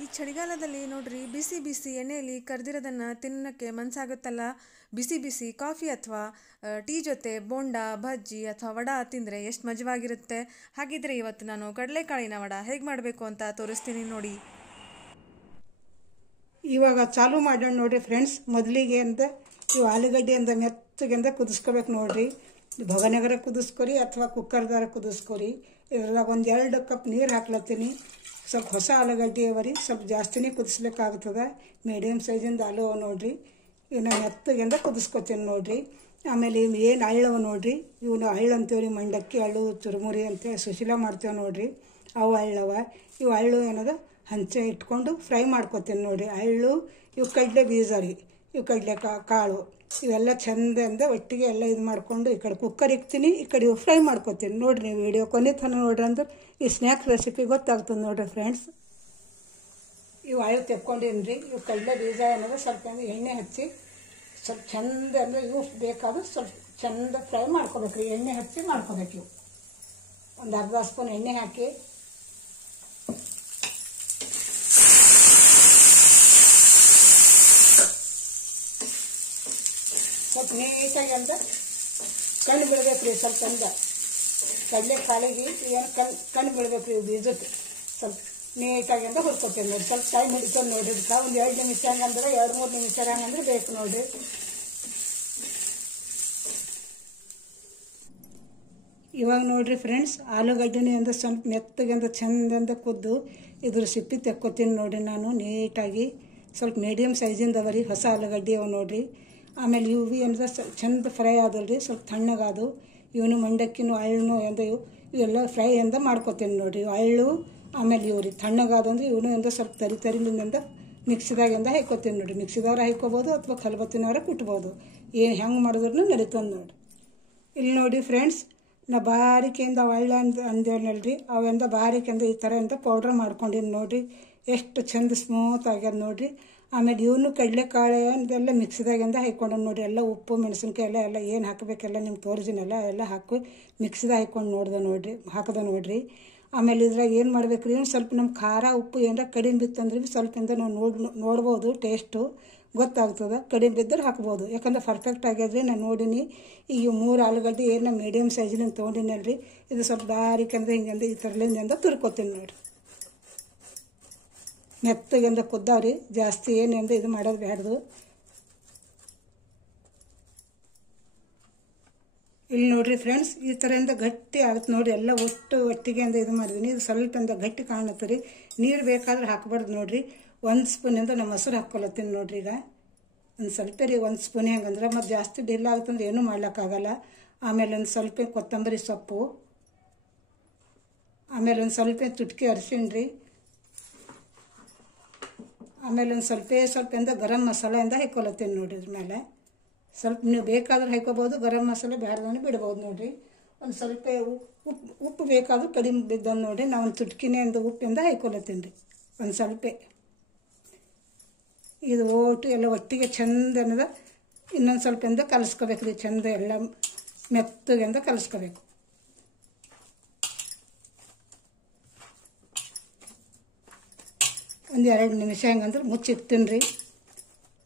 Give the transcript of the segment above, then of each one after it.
ಈ ಚಳಿಗಾಲದಲ್ಲಿ ನೋಡ್ರಿ ಬಿಸಿ ಬಿಸಿ ಎಣ್ಣೆಯಲ್ಲಿ ಕರ್ದಿರೋದನ್ನು ತಿನ್ನೋಕ್ಕೆ ಮನಸ್ಸಾಗುತ್ತಲ್ಲ. ಬಿಸಿ ಬಿಸಿ ಕಾಫಿ ಅಥವಾ ಟೀ ಜೊತೆ ಬೋಂಡ ಬಜ್ಜಿ ಅಥವಾ ವಡ ತಿಂದರೆ ಎಷ್ಟು ಮಜವಾಗಿರುತ್ತೆ. ಹಾಗಿದ್ರೆ ಇವತ್ತು ನಾನು ಕಡಲೆಕಾಳಿನ ವಡ ಹೇಗೆ ಮಾಡಬೇಕು ಅಂತ ತೋರಿಸ್ತೀನಿ ನೋಡಿ. ಇವಾಗ ಚಾಲು ಮಾಡೋಣ ನೋಡ್ರಿ ಫ್ರೆಂಡ್ಸ್. ಮೊದಲಿಗೆ ಅಂತ ಇವು ಆಲೂಗಡ್ಡೆಯಿಂದ ಮೆತ್ತಗೆಂದ ಕುದಿಸ್ಕೋಬೇಕು ನೋಡ್ರಿ. ಭವನಗರ ಕುದಿಸ್ಕೊರಿ ಅಥವಾ ಕುಕ್ಕರ್ದಾರ ಕುದಿಸ್ಕೊರಿ. ಇದ್ರಾಗ ಒಂದು 2 ಕಪ್ ನೀರು ಹಾಕ್ಲತ್ತೀನಿ. ಸ್ವಲ್ಪ ಹೊಸ ಆಲೂಗಡ್ಡೆ ಅವರಿ, ಸ್ವಲ್ಪ ಜಾಸ್ತಿನೇ ಕುದಿಸ್ಲಿಕ್ಕಾಗ್ತದೆ. ಮೀಡಿಯಮ್ ಸೈಜಿಂದ ಆಲೂ ಅವ ನೋಡ್ರಿ. ಇವನ್ನ ಮೆತ್ತಗೆಂದ ಕುದಿಸ್ಕೊತೀನಿ ನೋಡ್ರಿ. ಆಮೇಲೆ ಇವು ಏನು ಹಳ್ಳವ ನೋಡ್ರಿ, ಇವನು ಹಳ್ಳು ಅಂತೀವ್ರಿ, ಮಂಡಕ್ಕಿ ಹಳ್ಳು ಚುರುಮುರಿ ಅಂತೇಳಿ ಸುಶೀಲ ಮಾಡ್ತೇವೆ ನೋಡ್ರಿ. ಅವು ಹಳ್ಳವ. ಇವು ಹಳ್ಳು ಏನದ ಹಂಚೆ ಇಟ್ಕೊಂಡು ಫ್ರೈ ಮಾಡ್ಕೊತೀನಿ ನೋಡ್ರಿ. ಹಳ್ಳು ಇವು ಕಡಲೆ ಬೀಜ ರೀ, ಇವು ಕಡಲೆ ಕಾಳು ಇವೆಲ್ಲ ಚಂದಿಂದ ಒಟ್ಟಿಗೆ ಎಲ್ಲ ಇದು ಮಾಡಿಕೊಂಡು ಈ ಕಡೆ ಕುಕ್ಕರ್ ಇಕ್ತೀನಿ, ಈ ಕಡೆ ಇವು ಫ್ರೈ ಮಾಡ್ಕೊತೀನಿ ನೋಡ್ರಿ. ನೀವು ವಿಡಿಯೋ ಕೊನೆ ತನಕ ನೋಡ್ರಿ ಅಂದ್ರೆ ಈ ಸ್ನ್ಯಾಕ್ಸ್ ರೆಸಿಪಿ ಗೊತ್ತಾಗ್ತದೆ ನೋಡ್ರಿ ಫ್ರೆಂಡ್ಸ್. ಇವು ಹಳ್ಳು ತೆಕ್ಕೊಂಡಿನಿ ರೀ. ಇವು ಕಡಲೆ ಬೀಜ ಅನ್ನೋದು ಸ್ವಲ್ಪ ಎಣ್ಣೆ ಹಚ್ಚಿ ಸ್ವಲ್ಪ ಚಂದ ಅಂದರೆ ಇವು ಬೇಕಾದ್ರೆ ಸ್ವಲ್ಪ ಚಂದ ಫ್ರೈ ಮಾಡ್ಕೋಬೇಕು ರೀ. ಎಣ್ಣೆ ಹಚ್ಚಿ ಮಾಡ್ಕೋಬೇಕು. ಇವು ಒಂದು ಅರ್ಧ ಸ್ಪೂನ್ ಎಣ್ಣೆ ಹಾಕಿ ಸ್ವಲ್ಪ ನೀಟಾಗಿ ಅಂತ ಕಣ್ಣು ಬೀಳ್ಬೇಕು ರೀ. ಸ್ವಲ್ಪ ಅಂದ ಕಡಲೆ ಕಾಳಿಗೆ ಏನು ಕಣ್ಣು ಬೀಳ್ಬೇಕು ರೀ ಬೀಜಕ್ಕೆ. ಸ್ವಲ್ಪ ನೀಟಾಗಿ ಅಂತ ಹುರ್ಕೊತೀನಿ ನೋಡಿ. ಸ್ವಲ್ಪ ಟೈಮ್ ಹಿಡ್ಕೊಂಡು ನೋಡ್ರಿ. ಇದಕ್ಕೆ ಒಂದು 2 ನಿಮಿಷ ಹಂಗಂದ್ರೆ 2-3 ನಿಮಿಷ ಹಂಗಂದ್ರೆ ಬೇಕು ನೋಡ್ರಿ. ಇವಾಗ ನೋಡ್ರಿ ಫ್ರೆಂಡ್ಸ್, ಆಲೂಗಡ್ಡೆನೇ ಅಂದ್ರೆ ಸ್ವಲ್ಪ ಮೆತ್ತಗೆ ಅಂದ್ರೆ ಚಂದಂದ ಕುದ್ದು ಇದ್ರ ಸಿಪ್ಪಿ ತೆಕ್ಕೋತೀನಿ ನೋಡ್ರಿ ನಾನು ನೀಟಾಗಿ. ಸ್ವಲ್ಪ ಮೀಡಿಯಮ್ ಸೈಜಿಂದ ಅವರಿ, ಹೊಸ ಆಲೂಗಡ್ಡೆ ಅವ ನೋಡ್ರಿ. ಆಮೇಲೆ ಇವು ಅಂದ್ರೆ ಚಂದ ಫ್ರೈ ಆದಲ್ರಿ, ಸ್ವಲ್ಪ ತಣ್ಣಗಾದು. ಇವನು ಮಂಡಕ್ಕಿನೂ ಹಣ್ಣು ಅಂದ್ರೆ ಇವೆಲ್ಲ ಫ್ರೈ ಅಂತ ಮಾಡ್ಕೊತೀನಿ ನೋಡ್ರಿ. ಹಳ್ಳು ಆಮೇಲೆ ಇವು ರೀ ತಣ್ಣಗಾದಂದ್ರೆ ಇವನು ಅಂದ್ರೆ ಸ್ವಲ್ಪ ತರಿಲಿಂದ ಮಿಕ್ಸಿದಾಗಿಂದ ಹಾಕೋತೀನಿ ನೋಡ್ರಿ. ಮಿಕ್ಸಿದವ್ರು ಹಾಕೋಬೋದು ಅಥವಾ ಕಲ್ಬತ್ತಿನವ್ರ ಕುಟ್ಬೋದು. ಏನು ಹೆಂಗೆ ಮಾಡಿದ್ರು ನಡೀತದೆ ನೋಡ್ರಿ. ಇಲ್ಲಿ ನೋಡಿ ಫ್ರೆಂಡ್ಸ್, ನಾ ಬಾರಿಕೆಯಿಂದ ಹಳ್ಳ ಅಂದೇನಲ್ರಿ, ಅವೆಂದ ಬಾರಿಕೆಯಿಂದ ಈ ಥರ ಇಂದ ಪೌಡ್ರ್ ಮಾಡ್ಕೊಂಡಿನಿ ನೋಡ್ರಿ. ಎಷ್ಟು ಚಂದ ಸ್ಮೂತ್ ಆಗ್ಯದ ನೋಡ್ರಿ. ಆಮೇಲೆ ಇವನು ಕಡಲೆಕಾಳು ಇದೆಲ್ಲ ಮಿಕ್ಸಿದಾಗಿಂದ ಹಾಕ್ಕೊಂಡು ನೋಡಿರಿ. ಎಲ್ಲ ಉಪ್ಪು ಮೆಣಸಿನ್ಕಾಯಿ ಎಲ್ಲ ಏನು ಹಾಕಬೇಕೆಲ್ಲ ನಿಮ್ಗೆ ತೋರಿಸಿನಲ್ಲ, ಎಲ್ಲ ಹಾಕಿ ಮಿಕ್ಸಿದಾಗ ಹಾಕ್ಕೊಂಡು ಹಾಕದ ನೋಡ್ರಿ. ಆಮೇಲೆ ಇದ್ರಾಗ ಏನು ಮಾಡ್ಬೇಕು ರೀ, ಸ್ವಲ್ಪ ನಮ್ಮ ಖಾರ ಉಪ್ಪು ಏನಾರ ಕಡಿಮೆ ಬಿತ್ತಂದ್ರೆ ಸ್ವಲ್ಪಿಂದ ನಾವು ನೋಡ್ಬೋದು, ಟೇಸ್ಟು ಗೊತ್ತಾಗ್ತದೆ. ಕಡಿಮೆ ಬಿದ್ದರೆ ಹಾಕ್ಬೋದು, ಯಾಕಂದ್ರೆ ಪರ್ಫೆಕ್ಟ್ ಆಗ್ಯದ್ರಿ. ನಾನು ನೋಡೀನಿ. ಈಗ 3 ಆಲೂಗಡ್ಡೆ ಏನು ಮೀಡಿಯಮ್ ಸೈಜಿನಿಂದ ತೊಗೊಂಡಿನಲ್ರಿ, ಇದು ಸ್ವಲ್ಪ ಬಾರಿಕಂದ್ರೆ ಹಿಂಗಂದ್ರೆ ಈ ಥರಲಿಂದ ತುರ್ಕೋತೀನಿ ನೋಡ್ರಿ. ಮೆತ್ತಗೆಂದ ಕುದ್ದಾವ್ರಿ, ಜಾಸ್ತಿ ಏನೆಂದು ಇದು ಮಾಡೋದು ಬ್ಯಾಡ್ದು. ಇಲ್ಲಿ ನೋಡ್ರಿ ಫ್ರೆಂಡ್ಸ್, ಈ ಥರದಿಂದ ಗಟ್ಟಿ ಆಗುತ್ತೆ ನೋಡಿರಿ. ಎಲ್ಲ ಒಟ್ಟಿಗೆ ಅಂತ ಇದು ಮಾಡಿದ್ದೀನಿ. ಇದು ಸ್ವಲ್ಪ ಅಂತ ಗಟ್ಟಿ ಕಾಣುತ್ತೆ ರೀ. ನೀರು ಬೇಕಾದ್ರೆ ಹಾಕಬಾರ್ದು ನೋಡ್ರಿ. 1 ಸ್ಪೂನಿಂದ ನಾನು ಮೊಸರು ಹಾಕ್ಕೊಳತ್ತೀನಿ ನೋಡ್ರಿ. ಈಗ ಒಂದು ಸ್ವಲ್ಪ ರೀ, 1 ಸ್ಪೂನ್ ಹೆಂಗಂದ್ರೆ ಮತ್ತು ಜಾಸ್ತಿ ಡಿಲ್ ಆಗುತ್ತಂದ್ರೆ ಏನೂ ಮಾಡ್ಲಿಕ್ಕಾಗಲ್ಲ. ಆಮೇಲೆ ಒಂದು ಸ್ವಲ್ಪ ಕೊತ್ತಂಬರಿ ಸೊಪ್ಪು, ಆಮೇಲೆ ಒಂದು ಸ್ವಲ್ಪ ಚುಟ್ಕಿ ಅರಿಶಿಣ ರೀ, ಆಮೇಲೆ ಒಂದು ಸ್ವಲ್ಪ ಇಂದ ಗರಂ ಮಸಾಲೆಯಿಂದ ಹಾಕ್ಕೊಳತ್ತೀನಿ ನೋಡ್ರಿ. ಇದ್ರ ಮೇಲೆ ಸ್ವಲ್ಪ ನೀವು ಬೇಕಾದ್ರೆ ಹಾಕೋಬೋದು, ಗರಂ ಮಸಾಲೆ ಬ್ಯಾಡ್ದನ್ನು ಬಿಡ್ಬೋದು ನೋಡ್ರಿ. ಒಂದು ಸ್ವಲ್ಪ ಉಪ್ಪು ಬೇಕಾದ್ರೂ ಕಡಿಮೆ ಬಿದ್ದಂದು ನೋಡ್ರಿ. ನಾವು ಒಂದು ಚುಟ್ಕಿನೇ ಅಂತ ಉಪ್ಪಿಂದ ಹಾಕ್ಕೊಳತ್ತೀನಿ ರೀ. ಒಂದು ಸ್ವಲ್ಪ ಇದು ಎಲ್ಲ ಒಟ್ಟಿಗೆ ಚಂದ ಅನ್ನೋದ ಇನ್ನೊಂದು ಸ್ವಲ್ಪ ಇಂದ ಕಲಿಸ್ಕೋಬೇಕು ರೀ. ಚಂದ ಎಲ್ಲ ಮೆತ್ತಗೆ ಅಂತ ಕಲಿಸ್ಕೋಬೇಕು. ಒಂದು 2 ನಿಮಿಷ ಹೆಂಗಂದ್ರೆ ಮುಚ್ಚಿಡ್ತೀನಿ ರೀ.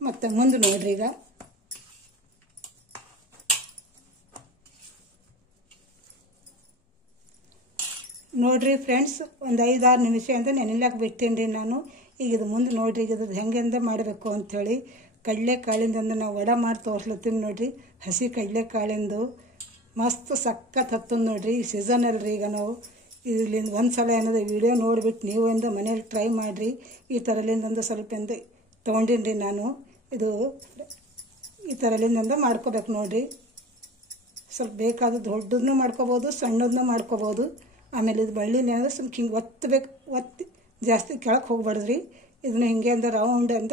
ಮತ್ತು ಮುಂದೆ ನೋಡ್ರಿ. ಈಗ ನೋಡ್ರಿ ಫ್ರೆಂಡ್ಸ್, ಒಂದು 5-6 ನಿಮಿಷ ಅಂತ ನೆನೆಲಾಕ ಬಿಟ್ಟೇನಿ ರೀ ನಾನು. ಈಗ ಇದು ಮುಂದೆ ನೋಡ್ರಿ, ಈಗ ಇದು ಹೆಂಗೆಂದ ಮಾಡಬೇಕು ಅಂಥೇಳಿ ಕಡಲೆಕಾಳಿಂದ ನಾವು ವಡೆ ಮಾಡಿ ತೋರಿಸ್ಲತ್ತೀನಿ ನೋಡ್ರಿ. ಹಸಿ ಕಡಲೆಕಾಳಿಂದು ಮಸ್ತ್ ಸಖತ್ ಹತ್ತದ ನೋಡ್ರಿ. ಈ ಸೀಸನ್ ಅಲ್ರಿ. ಈಗ ನಾವು ಇದರಿಂದ ಒಂದು ಸಲ ಏನದ ವಿಡಿಯೋ ನೋಡಿಬಿಟ್ಟು ನೀವು ಇಂದ ಮನೇಲಿ ಟ್ರೈ ಮಾಡಿರಿ. ಈ ಥರಲಿಂದ ಸ್ವಲ್ಪ ತೊಗೊಂಡಿನಿ ರೀ ನಾನು. ಇದು ಈ ಥರಲಿಂದ ಮಾಡ್ಕೋಬೇಕು ನೋಡ್ರಿ. ಸ್ವಲ್ಪ ಬೇಕಾದ ದೊಡ್ಡದನ್ನು ಮಾಡ್ಕೋಬೋದು, ಸಣ್ಣದನ್ನು ಮಾಡ್ಕೋಬೋದು. ಆಮೇಲೆ ಇದು ಬಳ್ಳಿನ ಸ್ವಲ್ಪ ಹಿಂಗೆ ಒತ್ತಿ ಜಾಸ್ತಿ ಕೆಳಕ್ಕೆ ಹೋಗ್ಬಾರ್ದ್ರಿ. ಇದನ್ನ ಹಿಂಗೆ ಅಂದ ರೌಂಡ್ ಅಂತ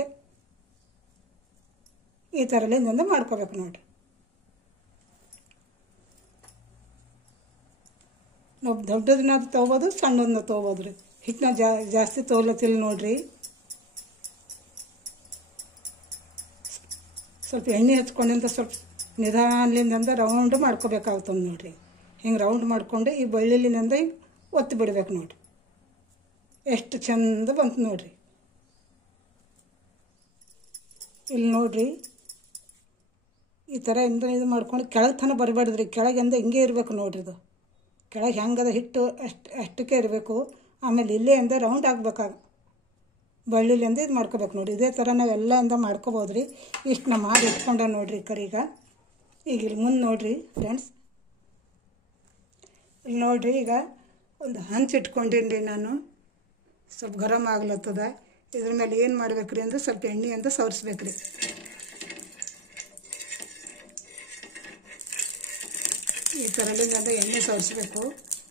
ಈ ಥರಲಿಂದ ಮಾಡ್ಕೋಬೇಕು ನೋಡ್ರಿ. ನಾವು ದೊಡ್ಡದನ್ನ ತೊಗೋಬೋದು, ಸಣ್ಣದನ್ನ ತೊಗೋಬೋದು ರೀ. ಹಿಟ್ಟನ್ನ ಜಾಸ್ತಿ ತೊಗೊಳತ್ತಿಲ್ಲ ನೋಡ್ರಿ. ಸ್ವಲ್ಪ ಎಣ್ಣೆ ಹಚ್ಕೊಂಡಿಂದ ಸ್ವಲ್ಪ ನಿಧಾನಲಿಂದ ರೌಂಡ್ ಮಾಡ್ಕೋಬೇಕಾಗ್ತದೆ ನೋಡ್ರಿ. ಹಿಂಗೆ ರೌಂಡ್ ಮಾಡಿಕೊಂಡು ಈ ಬಳ್ಳಿಲಿಂದ ಒತ್ತಿ ಬಿಡ್ಬೇಕು ನೋಡ್ರಿ. ಎಷ್ಟು ಚಂದ ಬಂತು ನೋಡ್ರಿ. ಇಲ್ಲಿ ನೋಡಿರಿ, ಈ ಥರ ಇದು ಮಾಡ್ಕೊಂಡು ಕೆಳಗೆ ತನಕ ಬರಬಾರ್ದ್ರಿ. ಕೆಳಗಿಂದ ಹಿಂಗೆ ಇರಬೇಕು ನೋಡ್ರಿ. ಇದು ಕೆಳಗೆ ಹೆಂಗದ ಹಿಟ್ಟು ಅಷ್ಟಕ್ಕೆ ಇರಬೇಕು. ಆಮೇಲೆ ಇಲ್ಲೆಯಿಂದ ರೌಂಡ್ ಆಗ್ಬೇಕಾಗ ಬಳ್ಳಿಲಿಂದ ಇದು ಮಾಡ್ಕೋಬೇಕು ನೋಡಿ. ಇದೇ ಥರ ನಾವು ಎಲ್ಲದಿಂದ ಮಾಡ್ಕೋಬೋದು ರೀ. ಇಷ್ಟು ನಾವು ಮಾಡಿ ಇಟ್ಕೊಂಡ ನೋಡಿರಿ ಕರೀಗ. ಈಗ ಇಲ್ಲಿ ಮುಂದೆ ನೋಡಿರಿ ಫ್ರೆಂಡ್ಸ್, ಇಲ್ಲಿ ನೋಡಿರಿ, ಈಗ ಒಂದು ಹಂಚು ಇಟ್ಕೊಂಡೀನಿ ರೀ ನಾನು. ಸ್ವಲ್ಪ ಗರಮ್ ಆಗ್ಲತ್ತದ. ಇದ್ರ ಮೇಲೆ ಏನು ಮಾಡ್ಬೇಕು ರೀ ಅಂದ್ರೆ ಸ್ವಲ್ಪ ಎಣ್ಣೆಯಿಂದ ಸವರಿಸ್ಬೇಕು ರೀ. ಈ ಥರಲಿಂದ ಎಣ್ಣೆ ಸವರಿಸ್ಬೇಕು.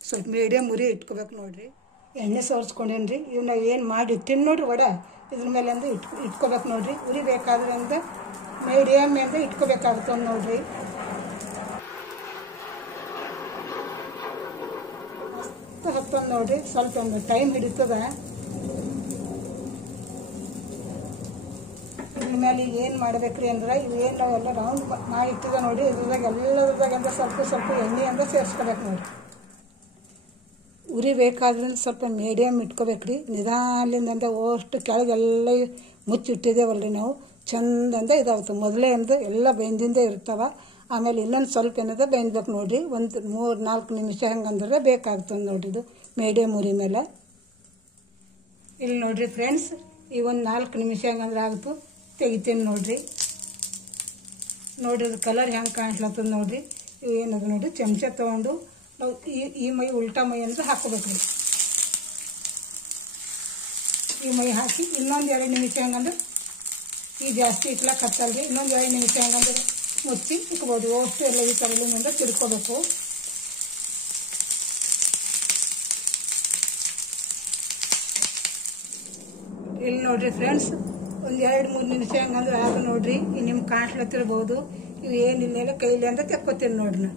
ಸ್ವಲ್ಪ ಮೀಡಿಯಮ್ ಉರಿ ಇಟ್ಕೋಬೇಕು ನೋಡಿರಿ. ಎಣ್ಣೆ ಸವರಿಸ್ಕೊಂಡೇನು ರೀ. ಇವನ್ನ ಏನು ಮಾಡಿ ಇಟ್ಟಿನಿ ನೋಡಿರಿ ವಡೆ, ಇದ್ರ ಮೇಲೆ ಅಂದ್ರೆ ಇಟ್ಕೋಬೇಕು ನೋಡಿರಿ. ಉರಿ ಬೇಕಾದ್ರೆ ಅಂತ ಮೀಡಿಯಮ್ ಅಂತ ಇಟ್ಕೋಬೇಕಾಗುತ್ತೆ ನೋಡಿರಿ. ಮಸ್ತ್ ಹತ್ತೊಂದು ನೋಡಿರಿ. ಸ್ವಲ್ಪ ಒಂದು ಟೈಮ್ ಹಿಡಿತದ. ಇದ್ರ ಮೇಲೆ ಈಗ ಏನು ಮಾಡ್ಬೇಕ್ರಿ ಅಂದ್ರೆ ಇವೇನು ನಾವೆಲ್ಲ ರೌಂಡ್ ಮಾಡಿ ಇಟ್ಟಿದ ನೋಡಿ, ಇದ್ರದಾಗ ಎಲ್ಲದ್ರದಾಗಂದ ಸ್ವಲ್ಪ ಎಣ್ಣೆ ಅಂತ ಸೇರಿಸ್ಕೋಬೇಕು ನೋಡಿ. ಉರಿ ಬೇಕಾದ್ರಿಂದ ಸ್ವಲ್ಪ ಮೀಡಿಯಮ್ ಇಟ್ಕೋಬೇಕ್ರಿ. ನಿಧಾನದಿಂದ ಅಷ್ಟು ಕೆಳಗೆಲ್ಲ ಮುಚ್ಚಿಟ್ಟಿದ್ದೇವಲ್ರಿ ನಾವು, ಚಂದಂದ ಇದಾಗುತ್ತೆ. ಮೊದಲೇ ಅಂದು ಎಲ್ಲ ಬೆಂದಿಂದೇ ಇರ್ತಾವ. ಆಮೇಲೆ ಇನ್ನೊಂದು ಸ್ವಲ್ಪ ಏನದ ಬೆಂದ್ಬೇಕು ನೋಡಿರಿ. ಒಂದು 3-4 ನಿಮಿಷ ಹೆಂಗಂದ್ರೆ ಬೇಕಾಗ್ತದೆ ನೋಡಿರಿ. ಇದು ಮೀಡಿಯಮ್ ಉರಿ ಮೇಲೆ. ಇಲ್ಲಿ ನೋಡಿರಿ ಫ್ರೆಂಡ್ಸ್, ಈಗ ಒಂದು 4 ನಿಮಿಷ ಹೆಂಗಂದ್ರೆ ಆಗ್ತು, ತೆಗಿತೀನಿ ನೋಡಿರಿ. ನೋಡಿರಿ ಕಲರ್ ಹೆಂಗೆ ಕಾಣಿಸ್ಲತ್ತದ ನೋಡಿರಿ. ಇವು ಏನದು ನೋಡಿರಿ, ಚಮಚ ತೊಗೊಂಡು ನಾವು ಈ ಮೈ ಉಲ್ಟಾ ಮೈ ಅಂತ ಹಾಕೋಬೇಕ್ರಿ. ಈ ಮೈ ಹಾಕಿ ಇನ್ನೊಂದು 2 ನಿಮಿಷ ಹೆಂಗಂದ್ರೆ, ಈ ಜಾಸ್ತಿ ಇಟ್ಲಕ್ಕೆ ಹತ್ತಲ್ರಿ, ಇನ್ನೊಂದು 2 ನಿಮಿಷ ಹೆಂಗಂದ್ರೆ ಮುಚ್ಚಿ ಇಟ್ಬೋದು. ಅಷ್ಟು ಎಲ್ಲ ಈ ಥರಲಿಂದ ತಿರ್ಕೋಬೇಕು. ಇಲ್ಲಿ ನೋಡಿರಿ ಫ್ರೆಂಡ್ಸ್, ಒಂದು 2-3 ನಿಮಿಷ ಹೆಂಗಂದ್ರೆ ಆಗ ನೋಡಿರಿ. ಈಗ ನಿಮ್ಗೆ ಕಾಣಿಸ್ಲತ್ತಿರ್ಬೋದು. ಇವು ಏನಿಲ್ಲ ಕೈಲಿ ಅಂತ ತೆಕ್ಕೋತೀನಿ ನೋಡ್ರಿ.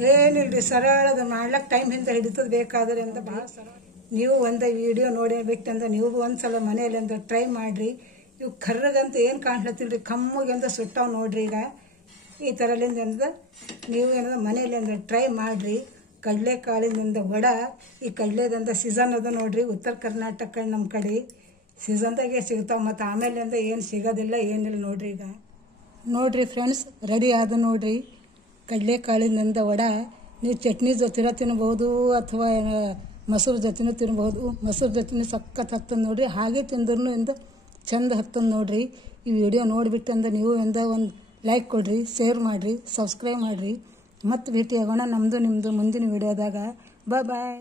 ನಾ ಏನಿಲ್ರಿ, ಸರಳದ ಮಾಡ್ಲಕ್ಕೆ ಟೈಮ್ ಹಿಂದೆ ಹಿಡಿತದ ಬೇಕಾದ್ರೆ ಅಂತ ಭಾಳ ಸರಳ. ನೀವು ಒಂದು ವಿಡಿಯೋ ನೋಡಿಬಿಟ್ಟಂದ್ರೆ ನೀವು ಒಂದ್ಸಲ ಮನೆಯಲ್ಲಿ ಅಂತ ಟ್ರೈ ಮಾಡಿರಿ. ಇವು ಕರ್ರಗಂತ ಏನು ಕಾಣಿಸ್ಲತ್ತಿಲ್ರಿ, ಕಮ್ಮಗಂತ ಸುಟ್ಟಾವ್ ನೋಡ್ರಿ. ಈಗ ಈ ಥರಲಿಂದ ನೀವು ಏನದ ಮನೆಯಲ್ಲಿ ಅಂದ್ರೆ ಟ್ರೈ ಮಾಡಿರಿ. ಕಡಲೆಕಾಳಿನಿಂದ ವಡ, ಈ ಕಡಲೆದಂದ ಸೀಸನ್ ಅದ ನೋಡ್ರಿ. ಉತ್ತರ ಕರ್ನಾಟಕ ನಮ್ಮ ಕಡೆ ಸೀಸನ್ದಾಗೆ ಸಿಗ್ತಾವೆ. ಮತ್ತು ಆಮೇಲೆ ಅಂತ ಏನು ಸಿಗೋದಿಲ್ಲ, ಏನಿಲ್ಲ ನೋಡ್ರಿ. ಈಗ ನೋಡಿರಿ ಫ್ರೆಂಡ್ಸ್, ರೆಡಿ ಆದ ನೋಡಿರಿ ಕಡಲೆಕಾಳಿನಿಂದ ವಡ. ನೀವು ಚಟ್ನಿ ಜೊತೆ ತಿನ್ಬೋದು ಅಥವಾ ಮೊಸರು ಜೊತೆನೂ ತಿನ್ಬೋದು. ಮೊಸರು ಜೊತೆ ಸಖತ್ ಹತ್ತಂದು ನೋಡಿರಿ. ಹಾಗೆ ತಿಂದ್ರೂ ಇಂದ ಚಂದ ಹತ್ತಂದು ನೋಡಿರಿ. ಈ ವಿಡಿಯೋ ನೋಡಿಬಿಟ್ಟಂದ್ರೆ ನೀವು ಇಂದ ಒಂದು ಲೈಕ್ ಕೊಡಿರಿ, ಶೇರ್ ಮಾಡಿರಿ, ಸಬ್ಸ್ಕ್ರೈಬ್ ಮಾಡಿರಿ. ಮತ್ತೆ ಭೇಟಿ ಆಗೋಣ ನಮ್ಮದು ನಿಮ್ಮದು ಮುಂದಿನ ವಿಡಿಯೋದಾಗ. ಬಾಯ್.